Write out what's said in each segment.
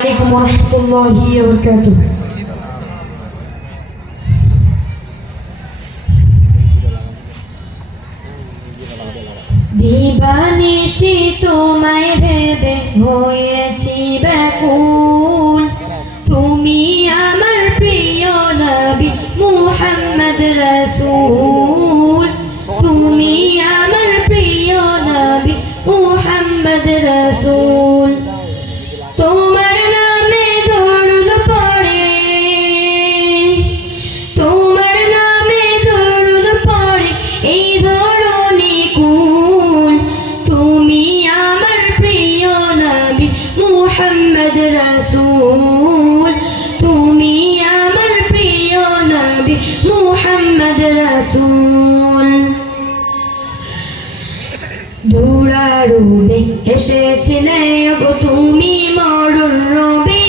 عليكم ورحمة الله وبركاته দিবানিশি তোমায় ভেবে হয়েছি ব্যাকুল তুমি আমার প্রিয় নবী মুহাম্মদ রসুল তুমি আমার প্রিয় নবী মুহাম্মদ রসুল মোহাম্মদ রাসুল, তুমি আমার প্রিয় নবী মোহাম্মদ রাসুল। ধুরারুবে এসেছিলে গো তুমি মরণ রবি,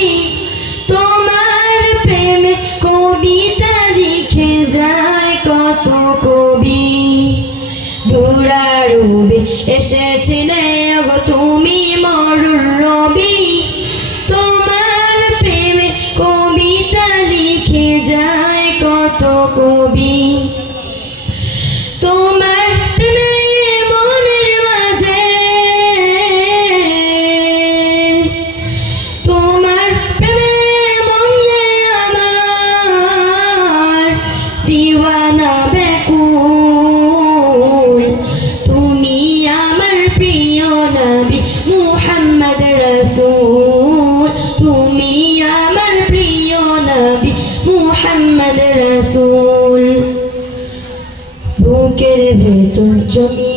তোমার প্রেমে কবিতা লিখে যায় কত কবি। ধুরারুবে এসেছে কবি তোমার প্রেমে মনের মাঝে। তোমার প্রেমে মনে আমার। দিওয়ানা বেকুল, তুমি আমার প্রিয় নবী মুহাম্মদ। রে তুঞ্জনী